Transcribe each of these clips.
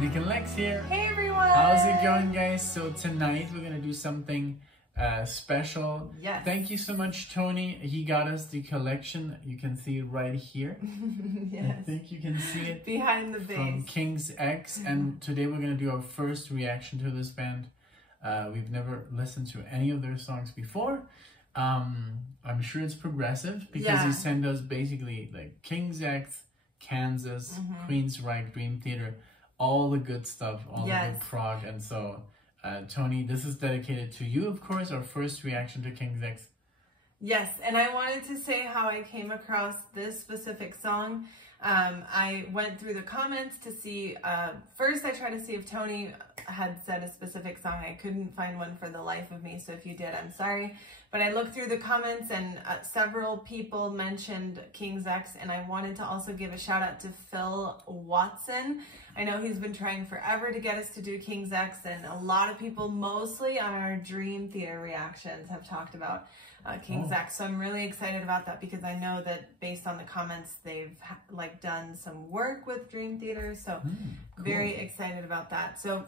Nick and Lex here. Hey everyone! How's it going, guys? So tonight we're gonna do something special. Yes. Thank you so much, Tony. He got us the collection. You can see it right here. Yes. I think you can see it behind the base. From King's X. And today we're gonna do our first reaction to this band. We've never listened to any of their songs before. I'm sure it's progressive because he sent us basically like King's X, Kansas, Queensryche, Dream Theater, all the good stuff, all the good prog. And so, Tony, this is dedicated to you, of course, our first reaction to King's X. Yes, and I wanted to say how I came across this specific song. I went through the comments to see, first I tried to see if Tony had said a specific song. I couldn't find one for the life of me, so if you did, I'm sorry. But I looked through the comments and several people mentioned King's X, and I wanted to also give a shout out to Phil Watson. I know he's been trying forever to get us to do King's X, and a lot of people, mostly on our Dream Theater reactions, have talked about King's X. So I'm really excited about that because I know that based on the comments, they've like done some work with Dream Theater. So very excited about that. So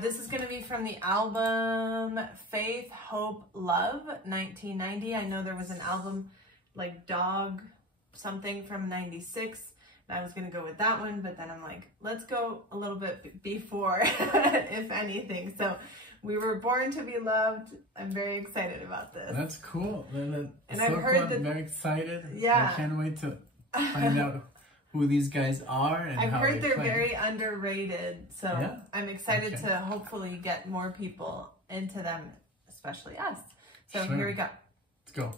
this is going to be from the album Faith, Hope, Love, 1990. I know there was an album like Dog something from 96. I was going to go with that one, but then I'm like, let's go a little bit before, if anything. So We Were Born to Be Loved. I'm very excited about this. That's cool. And so I've heard that, I'm very excited. Yeah. I can't wait to find out who these guys are and I've how heard they're play. very underrated. So I'm excited to hopefully get more people into them, especially us. So here we go. Let's go.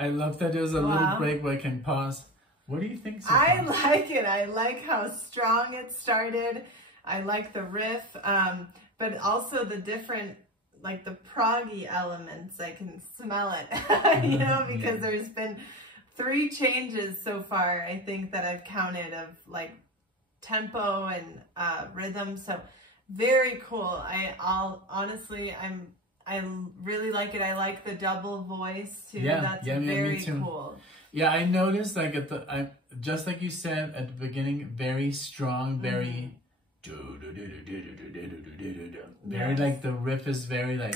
I love that there's a little break where I can pause. What do you think so far? I like it. I like how strong it started. I like the riff, but also the different, like the proggy elements. I can smell it, you know, because there's been 3 changes so far, I think, that I've counted of like tempo and rhythm. So very cool. Honestly, I really like it. I like the double voice too. That's very cool. Yeah, I noticed like just like you said at the beginning, very strong, very very like the riff is very like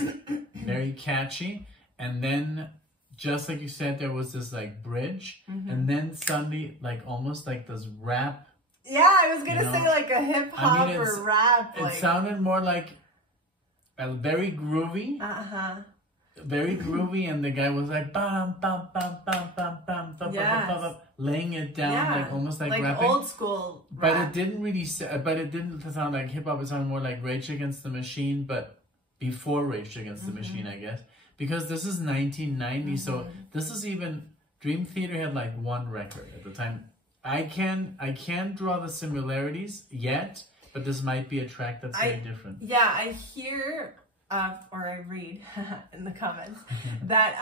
very catchy, and then just like you said, there was this like bridge, and then suddenly like almost like this rap. Yeah, I was gonna say like a hip hop or rap. It sounded more like very groovy. Very groovy, and the guy was like bam bam bam bam bam bam bam, bam, laying it down like almost like rapping. Old school but rap. it didn't sound like hip hop. It sounded more like Rage Against the Machine, but before Rage Against the Machine, I guess, because this is 1990. So this is even Dream Theater had like one record at the time. I can't draw the similarities yet, but this might be a track that's very different. Yeah, I hear. Or I read in the comments that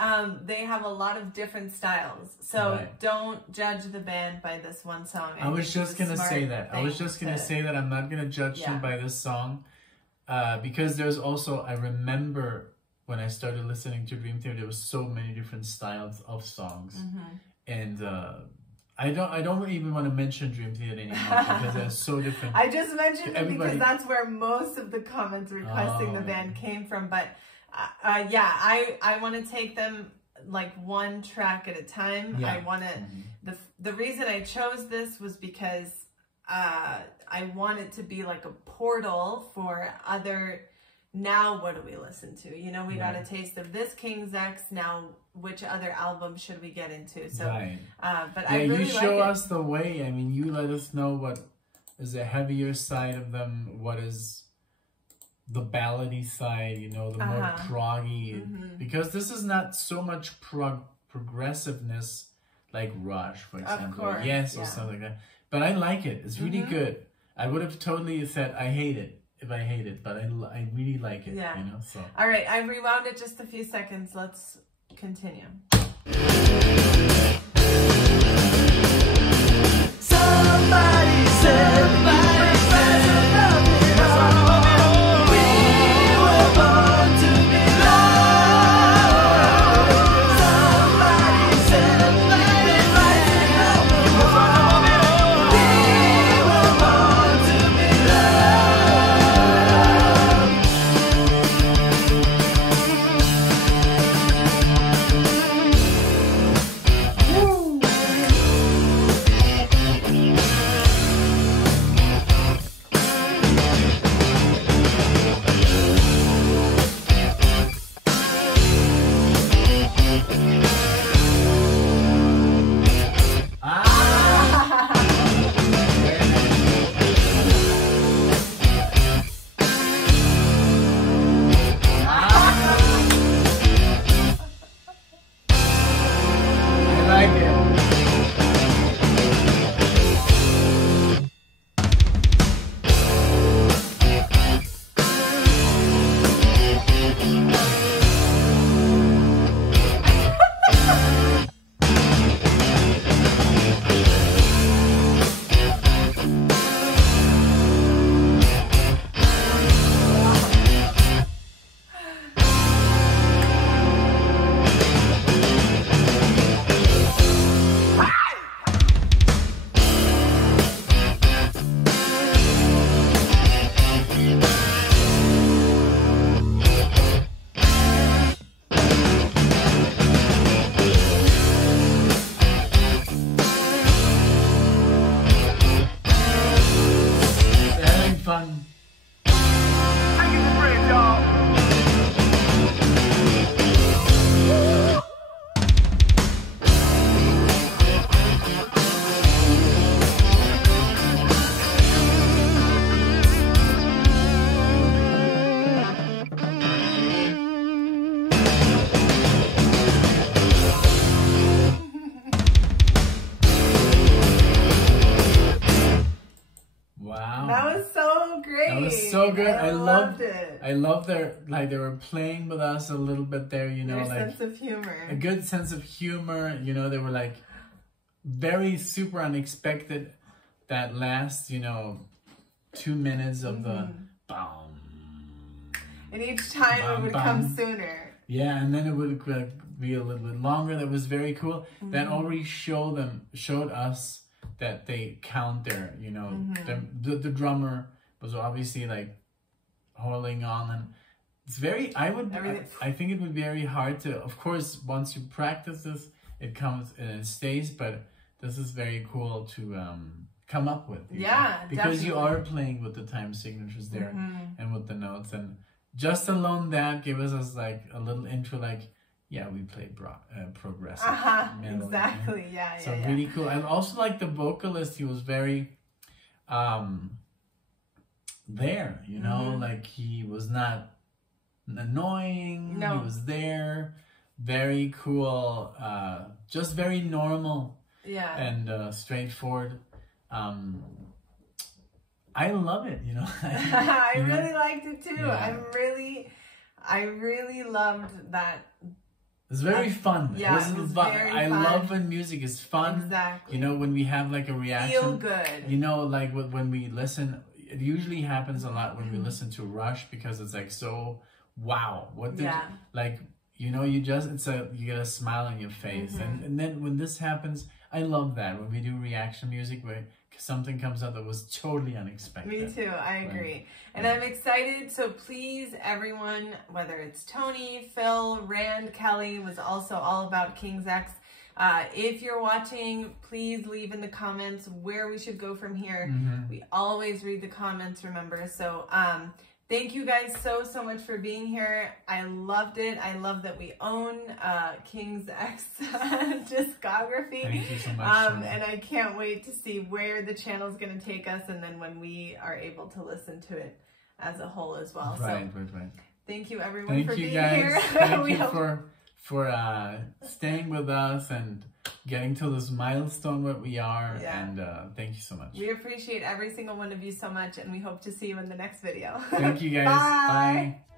they have a lot of different styles. So don't judge the band by this one song. I was just going to say that. I'm not going to judge them by this song. Because there's also, I remember when I started listening to Dream Theater, there was so many different styles of songs. And I don't even want to mention Dream Theater anymore because they're so different. I just mentioned it because that's where most of the comments requesting the band came from. But yeah, I want to take them like one track at a time. I want to. The reason I chose this was because I want it to be like a portal for other. Now what do we listen to? You know, we got a taste of this King's X. Now, which other album should we get into? So, but I really you show us the way. I mean, you let us know what is the heavier side of them, what is the ballady side, you know, the more proggy. Because this is not so much progressiveness like Rush, for example. Or something like that. But I like it. It's really good. I would have totally said I hate it if I hate it, but I really like it, you know, so. All right, I rewound it just a few seconds. Let's continue. Somebody said we were born to be loved. Somebody said we were born to be loved. so good. I loved it. I love their, like, they were playing with us a little bit there, you know, their like sense of humor. A good sense of humor, you know. They were like very super unexpected. That last, you know, 2 minutes of the boom. And each time it would come sooner. Yeah, and then it would be a little bit longer. That was very cool. That already showed us that they count their, you know, the drummer was obviously like holding on, and it's very, I think it would be very hard to, of course, once you practice this, it comes and it stays, but this is very cool to come up with. Yeah, because definitely. you are playing with the time signatures there and with the notes, and just alone that gave us like a little intro, like, yeah, we play progressive. Metal, exactly, yeah. So really cool. And also like the vocalist, he was very there, you know, like he was not annoying. No. He was there, very cool, just very normal. Yeah. And straightforward. I love it, you know. I really liked it too. Yeah. I really loved that. It's very fun. Yeah, it was very I fun. love when music is fun. Exactly. You know, when we have like a reaction. Feel good. You know, like when we listen, it usually happens a lot when we listen to Rush, because it's like so, wow. What did like, you know, you get a smile on your face. And then when this happens, I love that. When we do reaction music where something comes out that was totally unexpected. Me too, I agree. And I'm excited, so please everyone, whether it's Tony, Phil, Rand, Kelly, was also all about King's X. If you're watching, please leave in the comments where we should go from here. We always read the comments, remember. So thank you guys so much for being here. I loved it. I love that we own King's X discography. Thank you so much. And I can't wait to see where the channel's going to take us, and then when we are able to listen to it as a whole as well. Right. Thank you everyone for being guys. here. Thank you for staying with us and getting to this milestone where we are. And thank you so much. We appreciate every single one of you so much, and we hope to see you in the next video. Thank you guys. Bye. Bye.